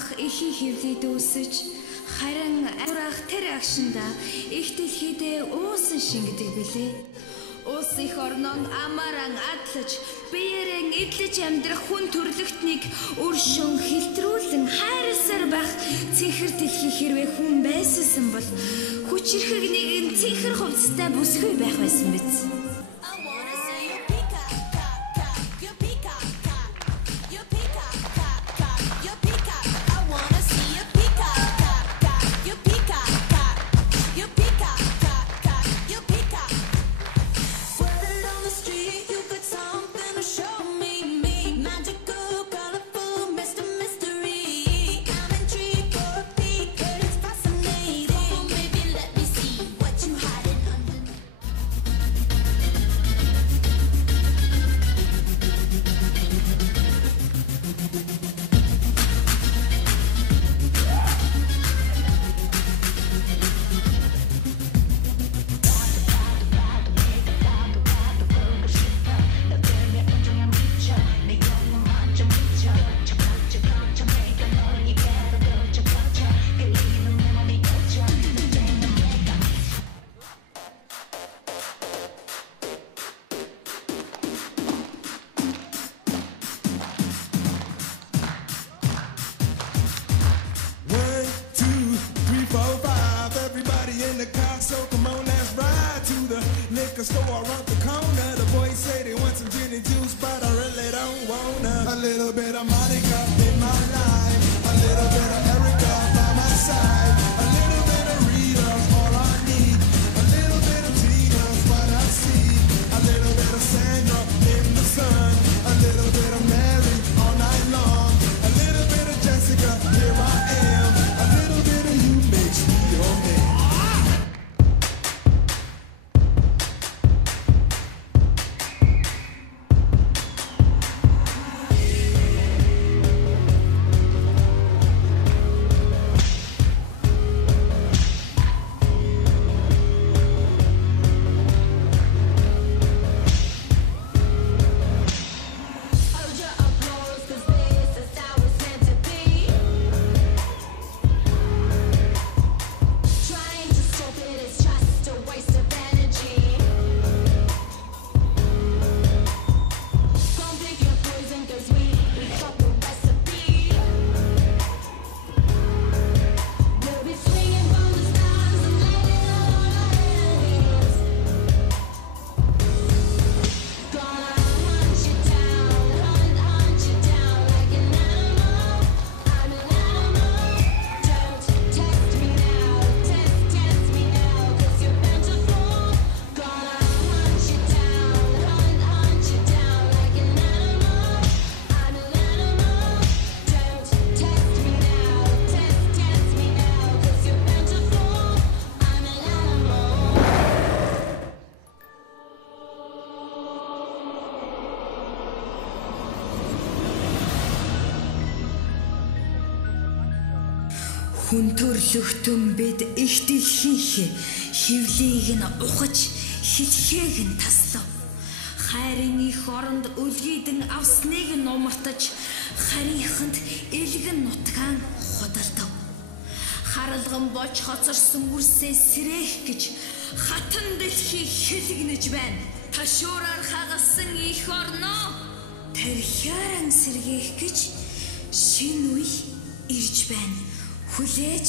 анх эхийн хэвлэлд үүсэж харин урах тэр агшинда их дэлхийдээ уусан шингэдэг билээ. Улс их орнон амаран адлаж биеэрэн эдлэж амьдрах хүн төрлөختнийг өршөн хилтрүүлэн хайрласаар байх цэнхэр дэлхий хэрвээ хүн байсан бол хүчирхэг нэгэн цэнхэр хувцастай бүсгүй байх байсан биз. Store around the corner. The boys say they want some gin and juice, but I really don't wanna. A little bit of Monica in my life, a little bit of Erica by my side, a little bit of Rita's all I need, a little bit of Tina's what I see, a little bit of Sandra in the sun, a little bit of Mary all night long, a little bit of Jessica, here I am, a little bit of you makes me your man. Хүн төрлөختөн бид их дэлхийх хөвлийг нь ухаж хилхээг нь таслав. Хайрын их оронд өлгийдэн авсныг нь умартаж харийнханд элгэн нутгаан худалдав. Харалган бож хоцорсон үрсээ сэрэх гэж хатан дэлхий хилэгнэж байна. Ташуураар хагалсан их орноо тархиаран сэргээх гэж шинэ үе ирж байна. Хүлээж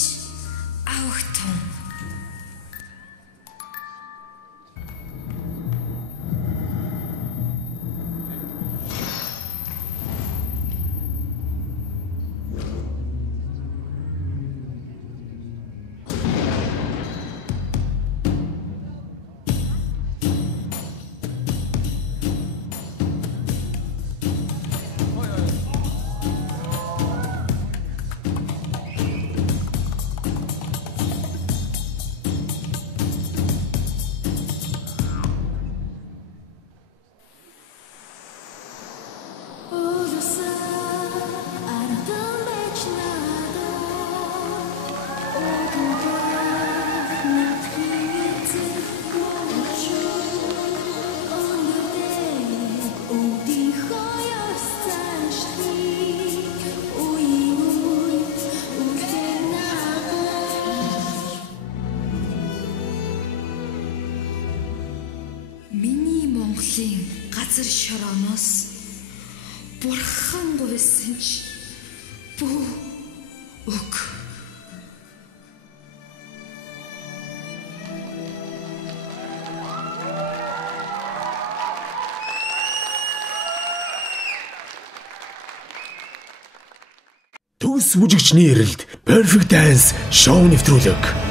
авах тун. газар шорооноос бурхан гуйсан ч бүү өг. Төгс бүжигчний эрэлд Perfect Dance шоу нэвтрүүлэг.